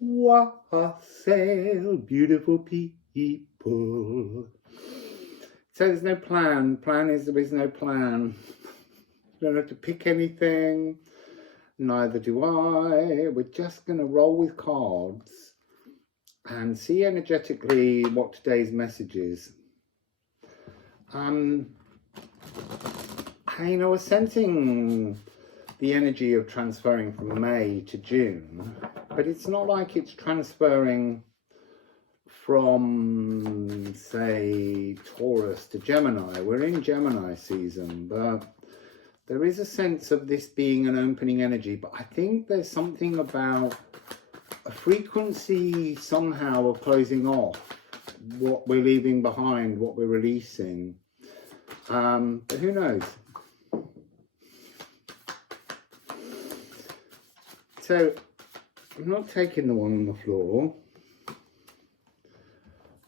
Wassail, beautiful people. So there's no plan. There is no plan. You don't have to pick anything. Neither do I. We're just going to roll with cards and see energetically what today's message is. I was sensing the energy of transferring from May to June, but it's not like it's transferring from, say, Taurus to Gemini. We're in Gemini season, but there is a sense of this being an opening energy. But I think there's something about a frequency somehow of closing off what we're leaving behind, what we're releasing. But who knows? So I'm not taking the one on the floor,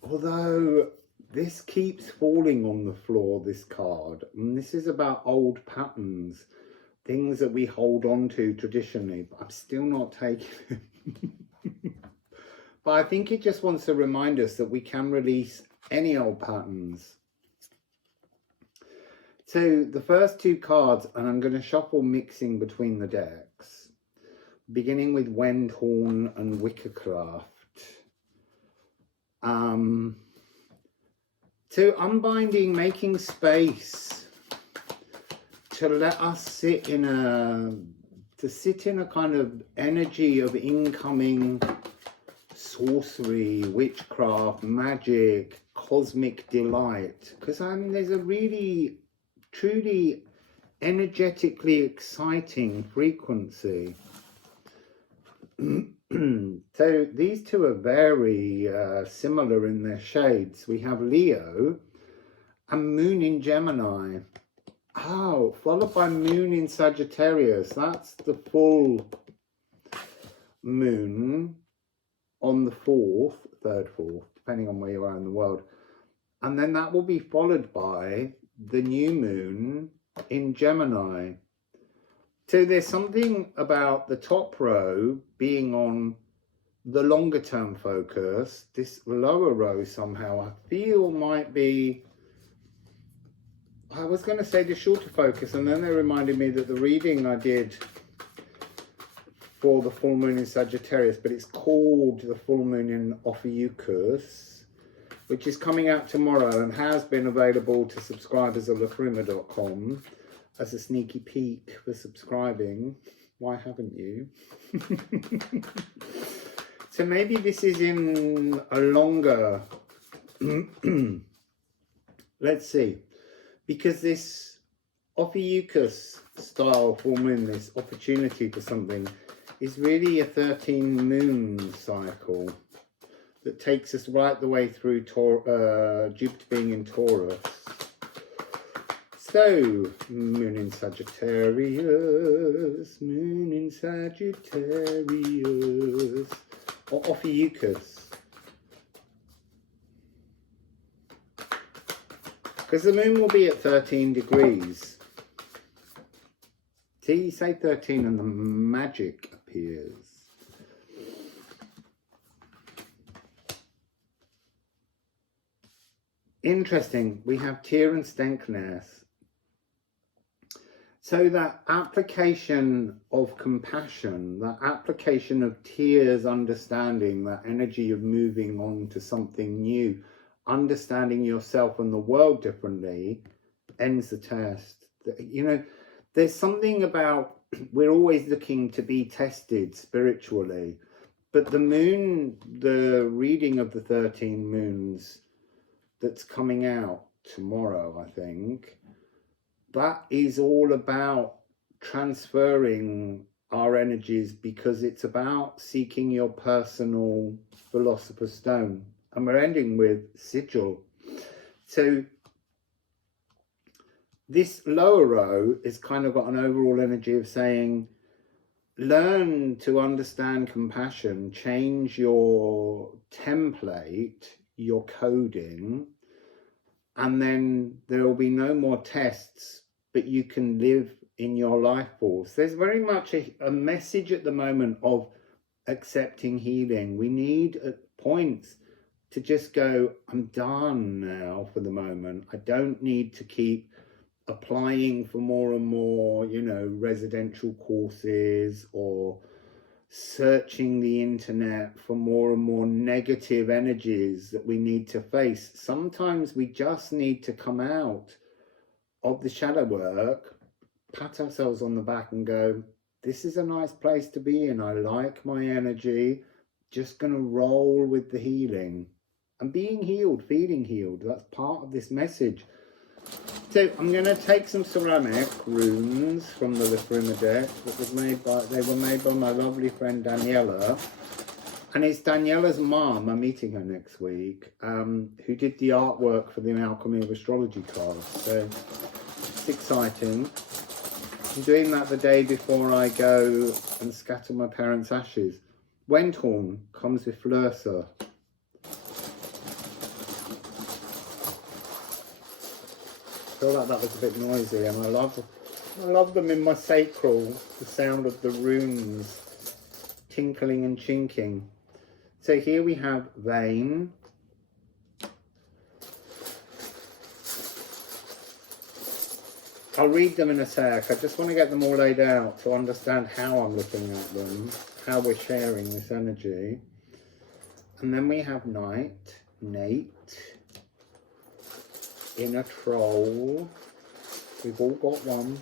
although this keeps falling on the floor, this card, and this is about old patterns, things that we hold on to traditionally, but I'm still not taking it. But I think it just wants to remind us that we can release any old patterns. So the first two cards, and I'm going to shuffle mixing between the decks, beginning with Wendhorn and Wickercraft. So unbinding, making space to let us sit in a kind of energy of incoming sorcery, witchcraft, magic, cosmic delight. Because there's a really, truly energetically exciting frequency. So these two are very similar in their shades. We have Leo and Moon in Gemini. Oh, followed by Moon in Sagittarius. That's the full moon on the third, fourth, depending on where you are in the world. And then that will be followed by the new moon in Gemini. So there's something about the top row being on the longer term focus. This lower row somehow I feel might be, I was going to say the shorter focus, and then they reminded me that the reading I did for the full moon in Sagittarius, but it's called the full moon in Ophiuchus, which is coming out tomorrow and has been available to subscribers at Liffruma.com as a sneaky peek for subscribing. Why haven't you? So maybe this is in a longer, let's see, because this Ophiuchus style full moon, this opportunity for something, is really a 13 moon cycle that takes us right the way through Jupiter being in Taurus. So, Moon in Sagittarius, or Ophiuchus. Because the moon will be at 13 degrees. See, you say 13 and the magic appears. Interesting, we have Tyr and Stenkness. So that application of compassion, that application of Tyr's understanding, that energy of moving on to something new, understanding yourself and the world differently, ends the test. You know, there's something about, we're always looking to be tested spiritually, but the moon, the reading of the 13 moons that's coming out tomorrow, I think, that is all about transferring our energies, because it's about seeking your personal philosopher's stone. And we're ending with sigil. So this lower row is kind of got an overall energy of saying, learn to understand compassion, change your template, your coding, and then there will be no more tests, but you can live in your life force. There's very much a message at the moment of accepting healing. We need at points to just go, I'm done now for the moment. I don't need to keep applying for more and more, you know, residential courses or searching the internet for more and more negative energies that we need to face. Sometimes we just need to come out of the shadow work, pat ourselves on the back and go, this is a nice place to be in. I like my energy. Just going to roll with the healing. And being healed, feeling healed, that's part of this message. So I'm going to take some ceramic runes from the Liffruma deck that was made by, they were made by my lovely friend Daniela. And it's Daniela's mum, I'm meeting her next week, who did the artwork for the Alchemy of Astrology cards. So it's exciting. I'm doing that the day before I go and scatter my parents' ashes. Wendhorn comes with Flursa. I feel like that was a bit noisy, and I love them in my sacral, the sound of the runes tinkling and chinking. So here we have Vein. I'll read them in a sec. I just want to get them all laid out to understand how I'm looking at them, how we're sharing this energy. And then we have Night, Nate, Inner Troll. We've all got one.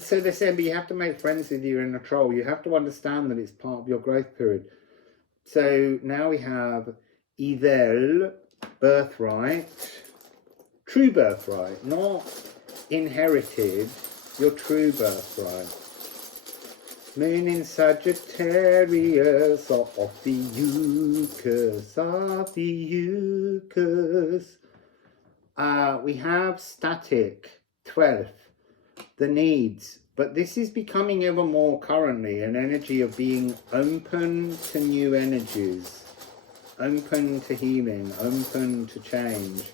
So they say, but you have to make friends with your inner troll. You have to understand that it's part of your growth period. So now we have Idel, Birthright, true birthright, not inherited, your true birthright. Moon in Sagittarius, of the Euchus. We have Static, 12th, the needs. But this is becoming ever more currently an energy of being open to new energies, open to healing, open to change.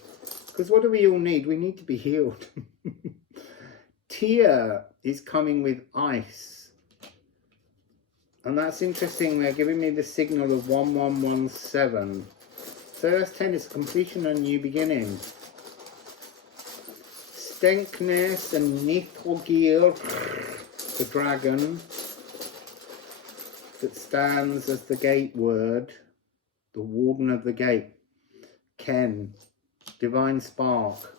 Because what do we all need? We need to be healed. Tia is coming with Ice. And that's interesting, they're giving me the signal of 1117. So that's 10, it's completion and new beginning. Stenkness and Nithogir, the dragon, that stands as the gate word, the warden of the gate. Ken, divine spark.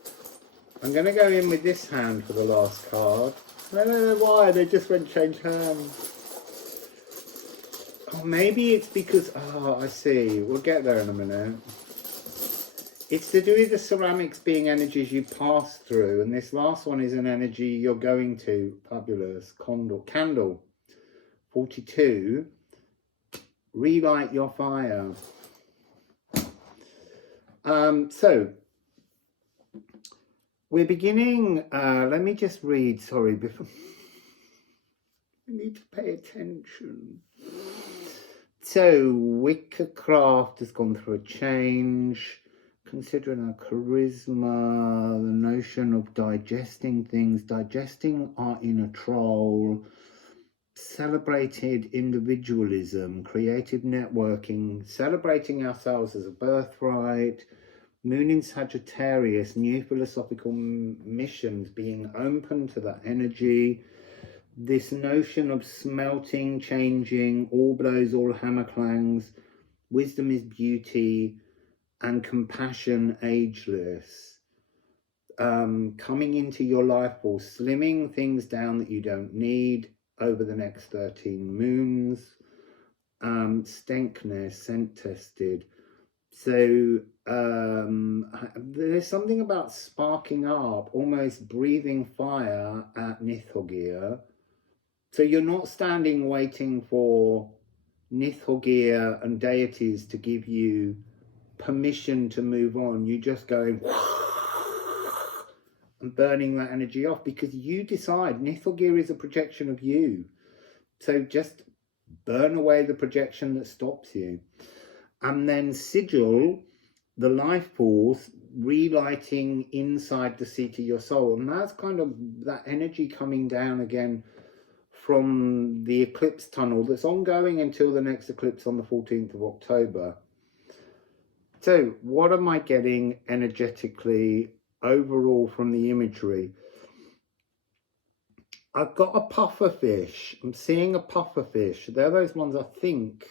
I'm going to go in with this hand for the last card. I don't know why, they just went change hands. Oh, maybe it's because, oh, I see. We'll get there in a minute. It's to do with the ceramics being energies you pass through. And this last one is an energy you're going to. Fabulous. Candle. 42. Relight your fire. So, we're beginning, let me just read, sorry, before. We need to pay attention. So, Wickercraft has gone through a change, considering our charisma, the notion of digesting things, digesting our inner troll, celebrated individualism, creative networking, celebrating ourselves as a birthright, Moon in Sagittarius, new philosophical missions, being open to that energy, this notion of smelting, changing, all blows, all hammer clangs, wisdom is beauty, and compassion ageless. Coming into your life force, slimming things down that you don't need over the next 13 moons. Stenkness, scent tested. So there's something about sparking up, almost breathing fire at Nithogir. So you're not standing waiting for Nithogir and deities to give you permission to move on. You're just going and burning that energy off because you decide. Nithogir is a projection of you. So just burn away the projection that stops you. And then Sigil, the life force, relighting inside the seat of your soul. And that's kind of that energy coming down again from the eclipse tunnel that's ongoing until the next eclipse on the 14th of October. So what am I getting energetically overall from the imagery? I've got a pufferfish. I'm seeing a pufferfish. They're those ones, I think,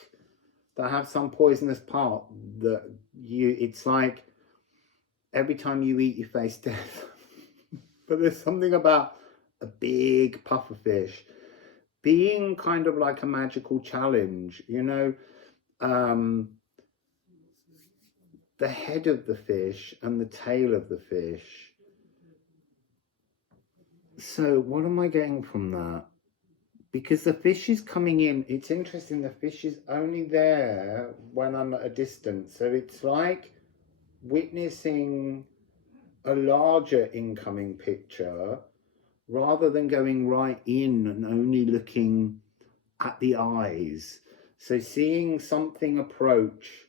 that have some poisonous part that it's like every time you eat, you face death. But there's something about a big pufferfish being kind of like a magical challenge, you know. The head of the fish and the tail of the fish. So what am I getting from that? Because the fish is coming in, it's interesting, the fish is only there when I'm at a distance. So it's like witnessing a larger incoming picture rather than going right in and only looking at the eyes. So seeing something approach.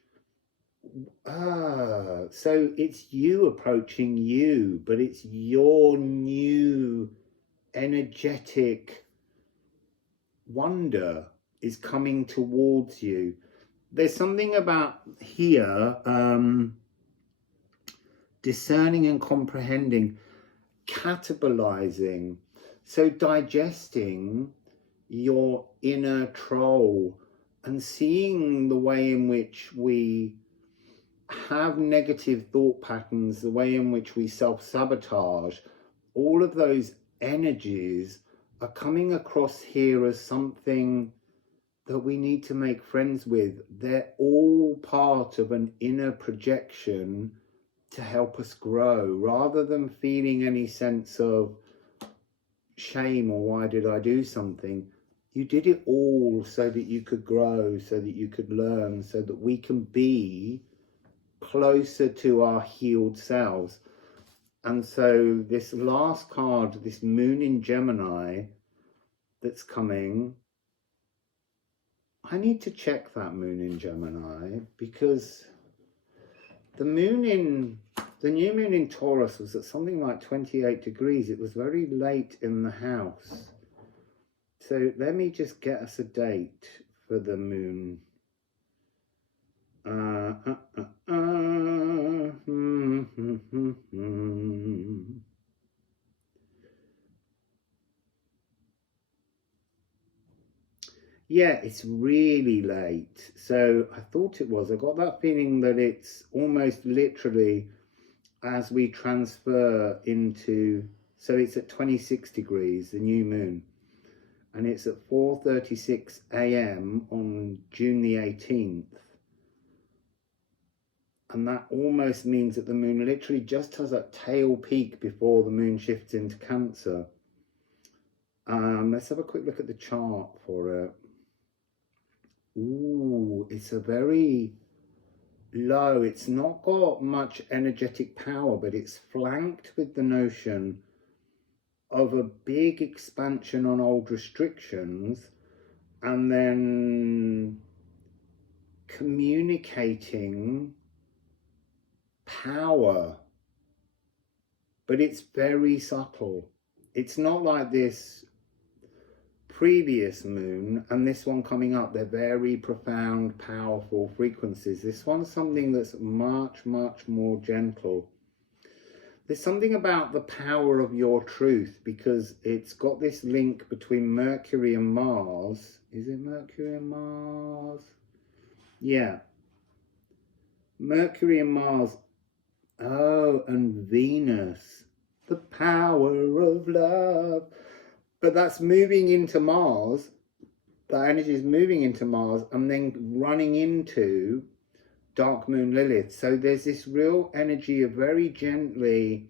So it's you approaching you, but it's your new energetic wonder is coming towards you. There's something about here, discerning and comprehending, catabolizing, so digesting your inner troll and seeing the way in which we have negative thought patterns, the way in which we self-sabotage. All of those energies are coming across here as something that we need to make friends with. They're all part of an inner projection to help us grow, rather than feeling any sense of shame or why did I do something. You did it all so that you could grow, so that you could learn, so that we can be closer to our healed selves. And so this last card, this moon in Gemini that's coming, I need to check that moon in Gemini, because the new moon in Taurus was at something like 28 degrees. It was very late in the house. So let me just get us a date for the moon. Yeah, it's really late. So I thought it was. I got that feeling that it's almost literally as we transfer into, so it's at 26 degrees, the new moon. And it's at 4:36 a.m. on June the 18th. And that almost means that the moon literally just has that tail peak before the moon shifts into Cancer. Let's have a quick look at the chart for it. Ooh, it's a very low, it's not got much energetic power, but it's flanked with the notion of a big expansion on old restrictions and then communicating power, but it's very subtle. It's not like this previous moon and this one coming up. They're very profound, powerful frequencies. This one's something that's much, much more gentle. There's something about the power of your truth, because it's got this link between Mercury and Mars. Is it Mercury and Mars? Yeah. Mercury and Mars. Oh, and Venus. The power of love. But that's moving into Mars. That energy is moving into Mars and then running into Dark Moon Lilith. So there's this real energy of very gently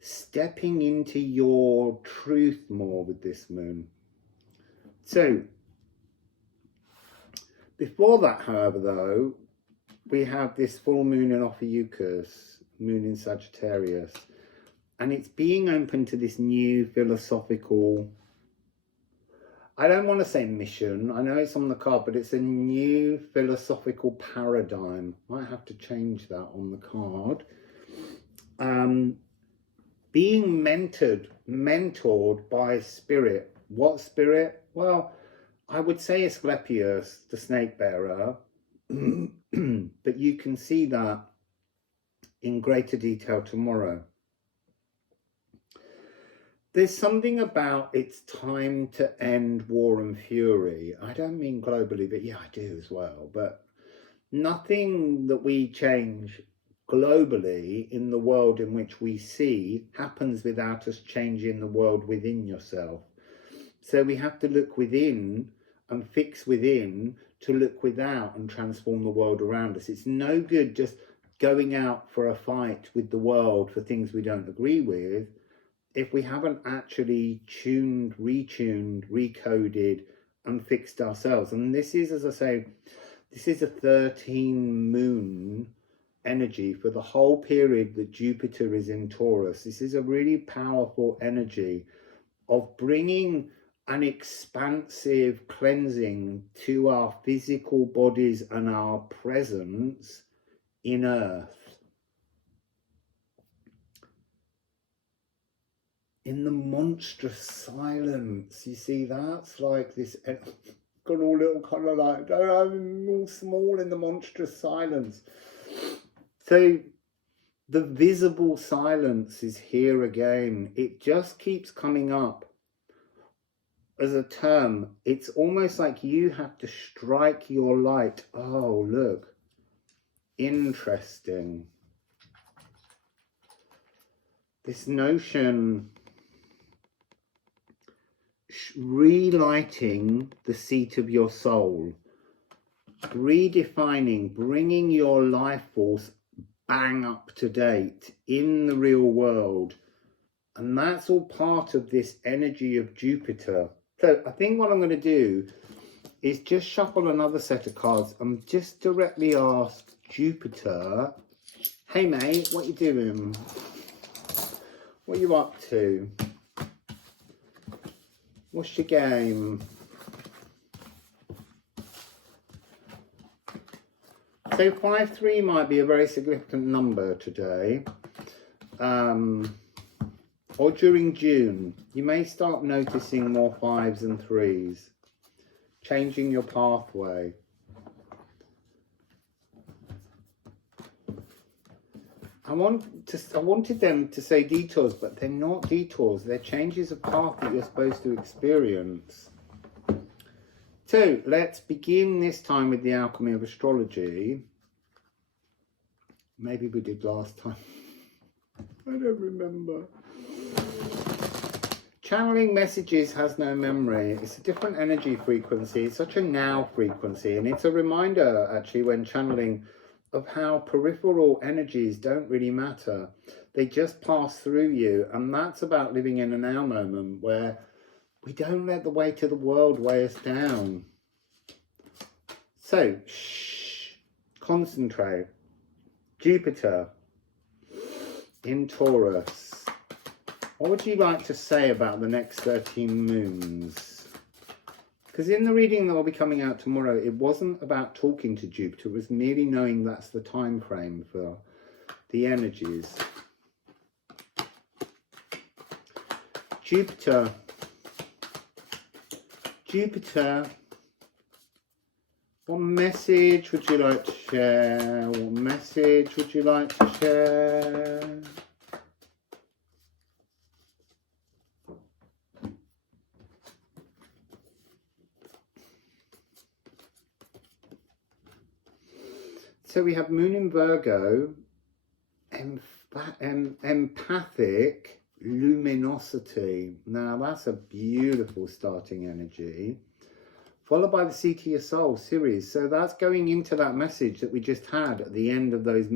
stepping into your truth more with this moon. So before that, however, though, we have this full moon in Ophiuchus, moon in Sagittarius, and it's being open to this new philosophical, I don't want to say mission, I know it's on the card, but it's a new philosophical paradigm. Might have to change that on the card. Being mentored by spirit. What spirit? Well, I would say Asclepius, the snake bearer, but you can see that in greater detail tomorrow. There's something about it's time to end war and fury. I don't mean globally, but yeah, I do as well. But nothing that we change globally in the world in which we see happens without us changing the world within yourself. So we have to look within and fix within to look without and transform the world around us. It's no good just going out for a fight with the world for things we don't agree with if we haven't actually tuned, retuned, recoded and fixed ourselves. And this is, as I say, this is a 13 moon energy for the whole period that Jupiter is in Taurus. This is a really powerful energy of bringing an expansive cleansing to our physical bodies and our presence in Earth. In the monstrous silence, you see, that's like this, got all little kind of like, I'm all small in the monstrous silence. So the visible silence is here again. It just keeps coming up as a term. It's almost like you have to strike your light. Oh, look, interesting. This notion, relighting the seat of your soul, redefining, bringing your life force bang up to date in the real world. And that's all part of this energy of Jupiter. So I think what I'm going to do is just shuffle another set of cards and just directly ask Jupiter, hey mate, what you doing? What are you up to? What's your game? So 5-3 might be a very significant number today. Or during June, you may start noticing more 5s and 3s, changing your pathway. I wanted them to say detours, but they're not detours. They're changes of path that you're supposed to experience. So let's begin this time with the Alchemy of Astrology. Maybe we did last time. I don't remember. Channeling messages has no memory. It's a different energy frequency. It's such a now frequency. And it's a reminder, actually, when channeling, of how peripheral energies don't really matter. They just pass through you. And that's about living in a now moment where we don't let the weight of the world weigh us down. So, concentrate. Jupiter in Taurus. What would you like to say about the next 13 moons? Because in the reading that will be coming out tomorrow, it wasn't about talking to Jupiter. It was merely knowing that's the time frame for the energies. Jupiter. What message would you like to share? What message would you like to share? So we have Moon in Virgo, empathic luminosity. Now that's a beautiful starting energy. Followed by the Seat of Your Soul series. So that's going into that message that we just had at the end of those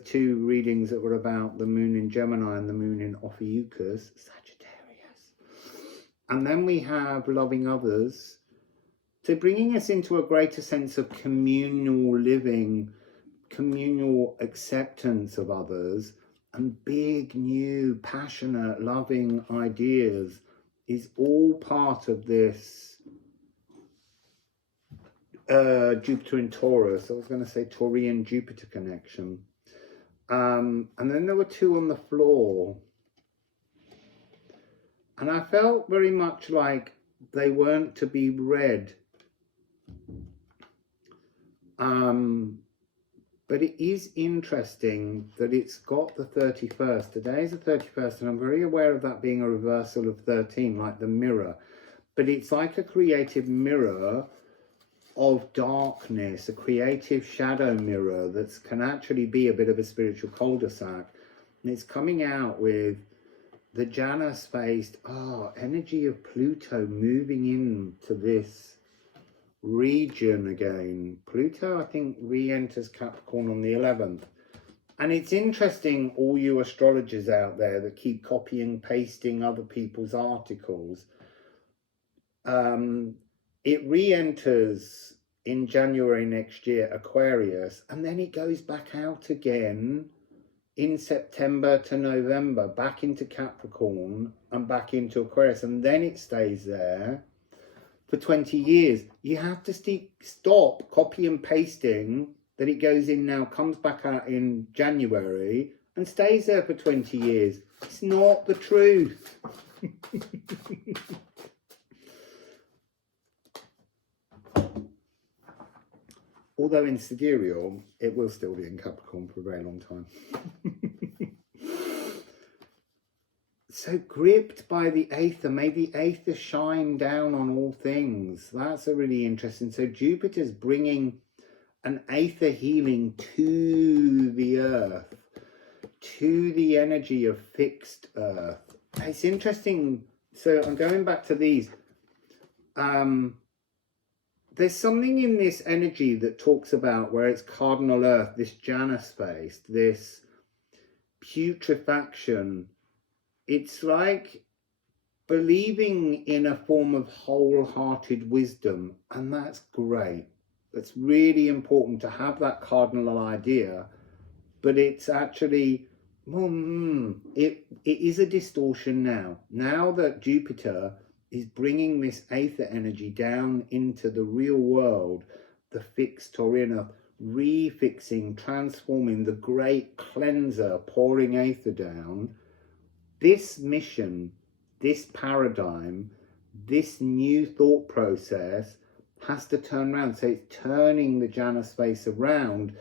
two readings that were about the moon in Gemini and the moon in Ophiuchus, Sagittarius. And then we have Loving Others. So bringing us into a greater sense of communal living, communal acceptance of others, and big, new, passionate, loving ideas is all part of this Jupiter in Taurus. I was going to say Taurian Jupiter connection. And then there were two on the floor. And I felt very much like they weren't to be read. But it is interesting that it's got the 31st. Today is the 31st, and I'm very aware of that being a reversal of 13, like the mirror. But it's like a creative mirror of darkness, a creative shadow mirror that can actually be a bit of a spiritual cul-de-sac. And it's coming out with the Janus-based energy of Pluto moving into this region again. Pluto, I think, re-enters Capricorn on the 11th. And it's interesting, all you astrologers out there that keep copying, pasting other people's articles. It re-enters in January next year, Aquarius, and then it goes back out again in September to November, back into Capricorn and back into Aquarius, and then it stays there for 20 years. You have to stop copy and pasting that it goes in now, comes back out in January and stays there for 20 years. It's not the truth. Although in sidereal, it will still be in Capricorn for a very long time. So gripped by the Aether, may the Aether shine down on all things. That's a really interesting. So Jupiter's bringing an Aether healing to the Earth, to the energy of fixed Earth. It's interesting. So I'm going back to these. There's something in this energy that talks about where it's cardinal Earth, this Janus-based, this putrefaction. It's like believing in a form of wholehearted wisdom, and that's great. That's really important to have that cardinal idea, but it's actually, it is a distortion now. Now that Jupiter is bringing this Aether energy down into the real world, the fixed Taurian Earth, refixing, transforming, the great cleanser, pouring Aether down. This mission, this paradigm, this new thought process has to turn around. So it's turning the Janus space around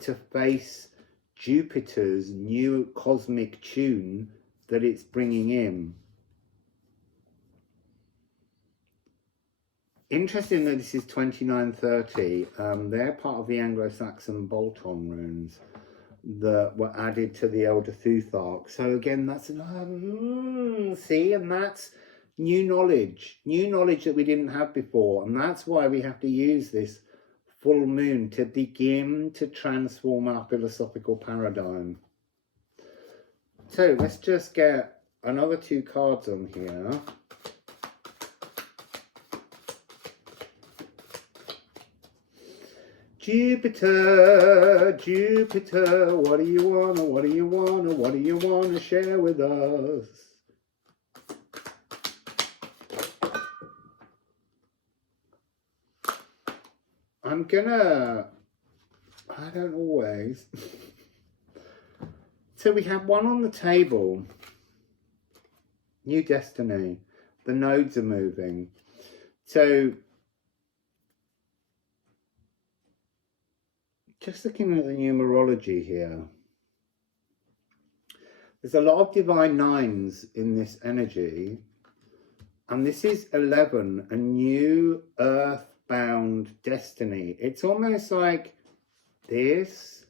to face Jupiter's new cosmic tune that it's bringing in. Interesting that this is 2930. They're part of the Anglo-Saxon bolt-on runes that were added to the Elder Thuthark. So again, that's see, and that's new knowledge that we didn't have before, and that's why we have to use this full moon to begin to transform our philosophical paradigm. So let's just get another 2 cards on here. Jupiter, Jupiter, what do you want to share with us? I don't always. So we have one on the table. New destiny. The nodes are moving. So just looking at the numerology here, there's a lot of divine 9s in this energy, and this is 11, a new earthbound destiny. It's almost like this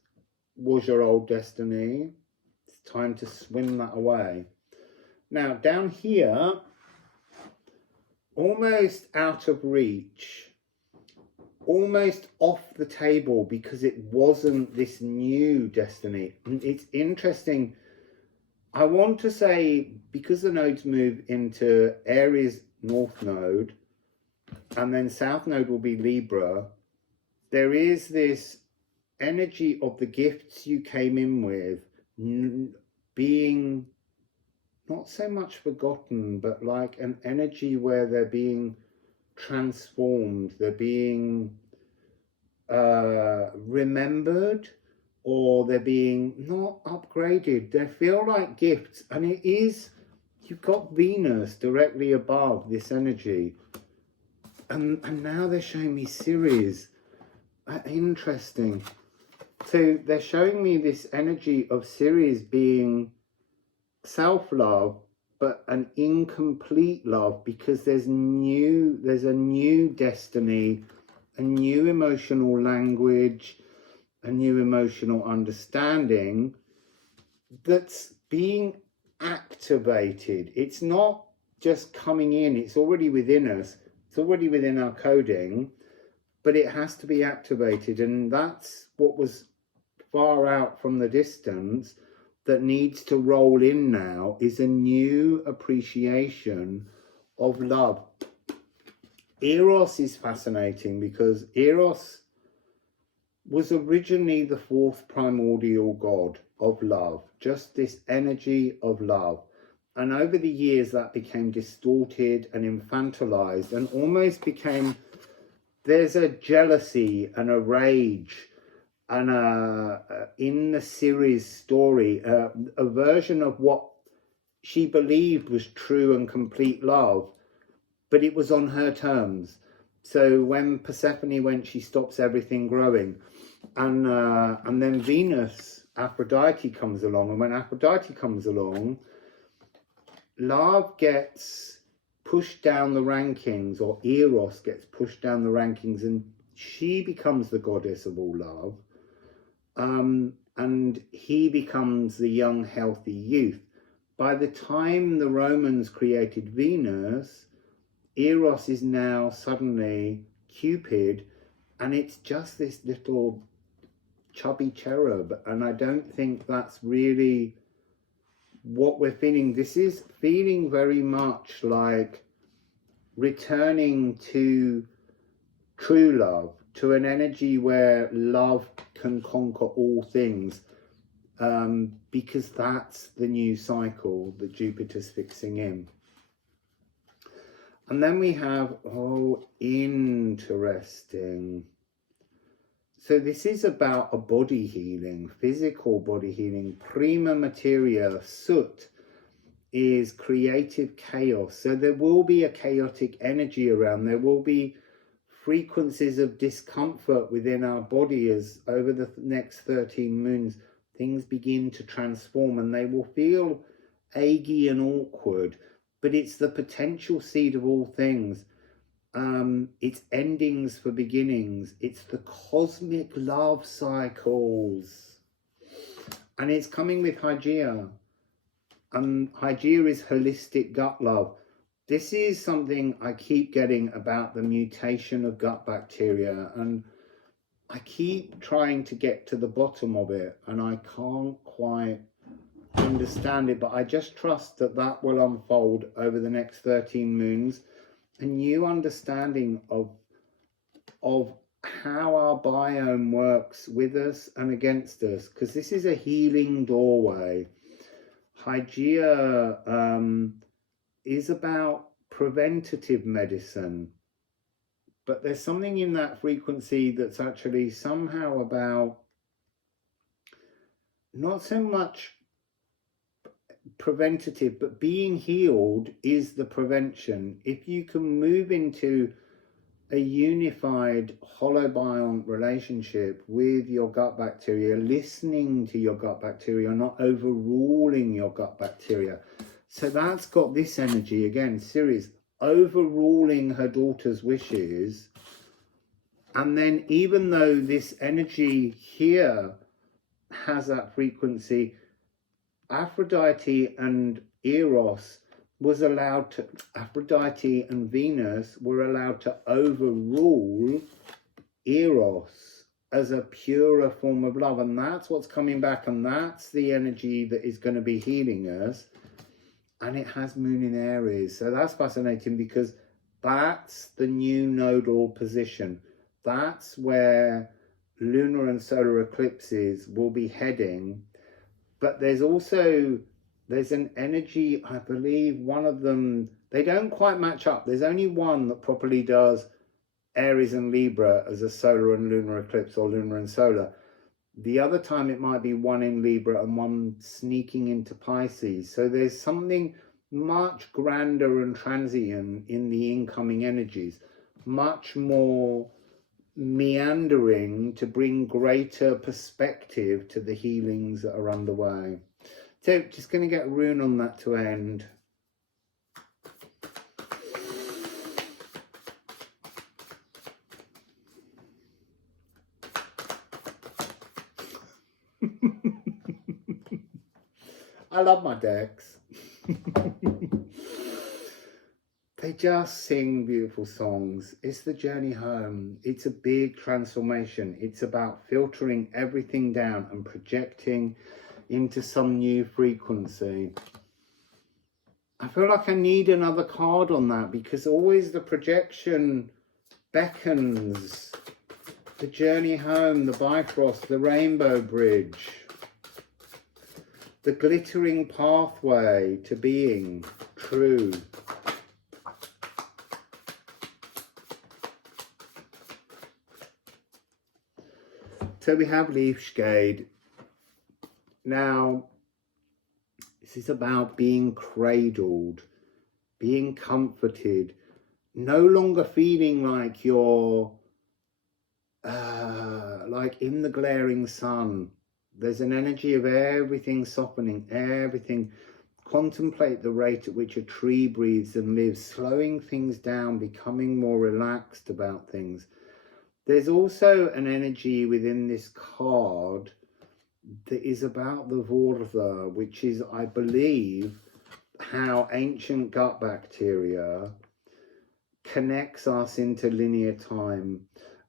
was your old destiny. It's time to swim that away. Now down here, almost out of reach, almost off the table because it wasn't this new destiny. And it's interesting. I want to say, because the nodes move into Aries North Node, and then South Node will be Libra, there is this energy of the gifts you came in with being not so much forgotten, but like an energy where they're being transformed, they're being remembered, or they're being not upgraded. They feel like gifts, and it is you've got Venus directly above this energy. And now they're showing me Ceres. Interesting. So they're showing me this energy of Ceres being self-love, but an incomplete love, because there's a new destiny, a new emotional language, a new emotional understanding that's being activated. It's not just coming in, it's already within us, it's already within our coding, but it has to be activated. And that's what was far out from the distance that needs to roll in now, is a new appreciation of love. Eros is fascinating because Eros was originally the fourth primordial god of love, just this energy of love. And over the years that became distorted and infantilized and almost became, there's a jealousy and a rage and in the Ceres story, a version of what she believed was true and complete love, but it was on her terms. So when Persephone went, she stops everything growing. And then Venus, Aphrodite, comes along. And when Aphrodite comes along, love gets pushed down the rankings, or Eros gets pushed down the rankings, and she becomes the goddess of all love. And he becomes the young, healthy youth. By the time the Romans created Venus, Eros is now suddenly Cupid, and it's just this little chubby cherub. And I don't think that's really what we're feeling. This is feeling very much like returning to true love, to an energy where love can conquer all things, because that's the new cycle that Jupiter's fixing in. And then we have, interesting. So this is about a body healing, physical body healing. Prima materia, soot, is creative chaos. So there will be a chaotic energy around. There will be frequencies of discomfort within our body as over the next 13 moons, things begin to transform, and they will feel achy and awkward. But it's the potential seed of all things. It's endings for beginnings. It's the cosmic love cycles. And it's coming with Hygeia. Hygeia is holistic gut love. This is something I keep getting about the mutation of gut bacteria. And I keep trying to get to the bottom of it. And I can't quite understand it, but I just trust that that will unfold over the next 13 moons. A new understanding of how our biome works with us and against us, because this is a healing doorway. Hygeia is about preventative medicine, but there's something in that frequency that's actually somehow about not so much preventative, but being healed is the prevention. If you can move into a unified holobiont relationship with your gut bacteria, listening to your gut bacteria, not overruling your gut bacteria. So that's got this energy again, Ceres overruling her daughter's wishes. And then even though this energy here has that frequency, Aphrodite and Eros was allowed to, Aphrodite and Venus were allowed to overrule Eros as a purer form of love. And that's what's coming back, and that's the energy that is going to be healing us. And it has moon in Aries. So that's fascinating, because that's the new nodal position. That's where lunar and solar eclipses will be heading. But there's an energy, I believe one of them, they don't quite match up. There's only one that properly does Aries and Libra as a solar and lunar eclipse, or lunar and solar. The other time it might be one in Libra and one sneaking into Pisces. So there's something, much grander and transient in the incoming energies, much more meandering to bring greater perspective to the healings that are underway. So just going to get Rune on that to end. I love my decks. They just sing beautiful songs. It's the journey home. It's a big transformation. It's about filtering everything down and projecting into some new frequency. I feel like I need another card on that, because always the projection beckons. The journey home, the Bifrost, the rainbow bridge. The glittering pathway to being true. So we have Leafshade. Now, this is about being cradled, being comforted, no longer feeling like you're like in the glaring sun. There's an energy of everything softening, everything. Contemplate the rate at which a tree breathes and lives, slowing things down, becoming more relaxed about things. There's also an energy within this card that is about the Vortha, which is, I believe, how ancient gut bacteria connects us into linear time.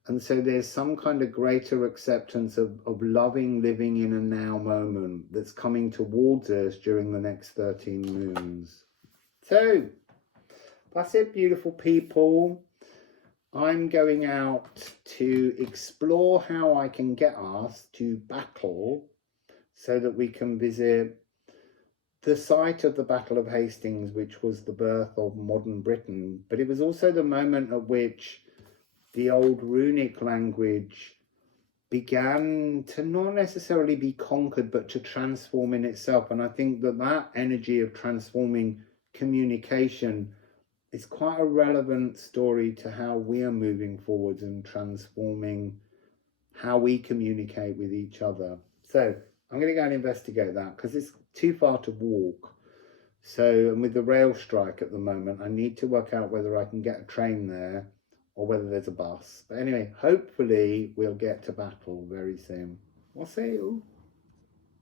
And so there's some kind of greater acceptance of loving, living in a now moment that's coming towards us during the next 13 moons. So that's it, beautiful people. I'm going out to explore how I can get us to battle so that we can visit the site of the Battle of Hastings, which was the birth of modern Britain. But it was also the moment at which the old runic language began to not necessarily be conquered, but to transform in itself. And I think that that energy of transforming communication is quite a relevant story to how we are moving forwards and transforming how we communicate with each other. So I'm going to go and investigate that, because it's too far to walk. So, and with the rail strike at the moment, I need to work out whether I can get a train there or whether there's a bus. But anyway, hopefully we'll get to battle very soon. Wassail.